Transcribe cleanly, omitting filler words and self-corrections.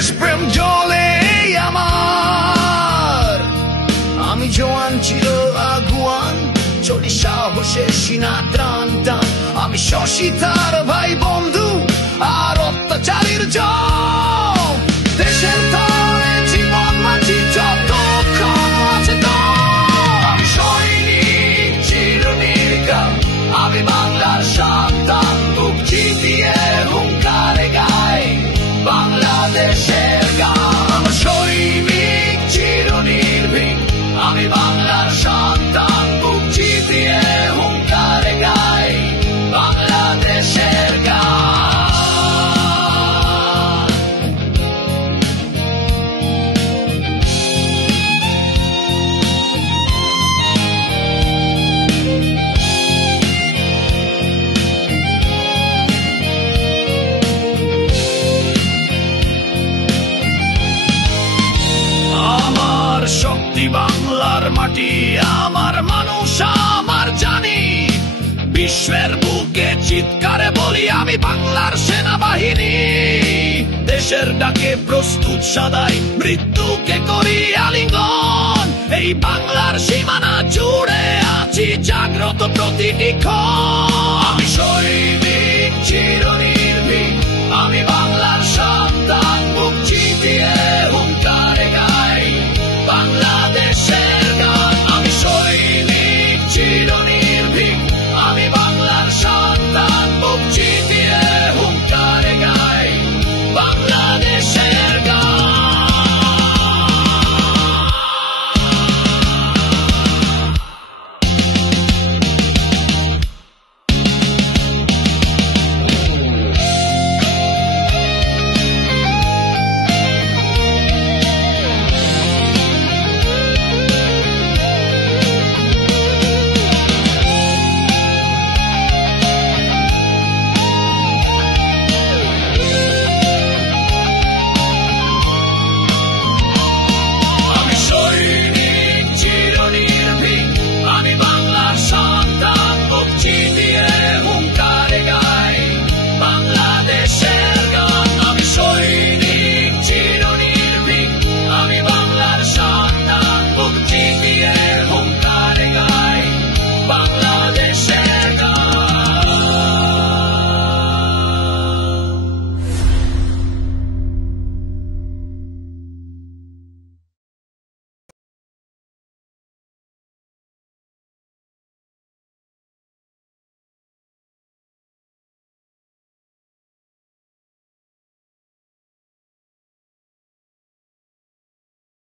দেশপ্রেম জ্বলে আমার। আমি জোয়ান চির আগুয়ান, চলি সাহসে সিনা টান টান। আমি শশী তার ভাই বন্ধু আর অত্যাচারীর জম। দেশের তরে জীবন মাঝি যতক্ষণ আছে দম। আমি সৈনিক চিরনির্ঘাত, আমি বাংলার সন্তান। বুক চিতিয়ে হুঙ্কারে গাই বাংলাদেশের গান। আমার সৈনিক চিরনির্ভীক, আমি বাংলার সন্তান। বুক চিতিয়ে হুঙ্কারে গাই বাংলাদেশের গান। আমার শক্তি বাংলার মাটি, আমার মানুষ আমার জানি। বিশ্বের বুকে চিৎকারে বলি আমি বাংলার সেনাবাহিনী। দেশের ডাকে প্রস্তুত সদাই, মৃত্যুকে করি আলিঙ্গন। এই বাংলার সীমানা জুড়ে আছি জাগ্রত প্রতিটি ক্ষণ। আমি সৈনিক চির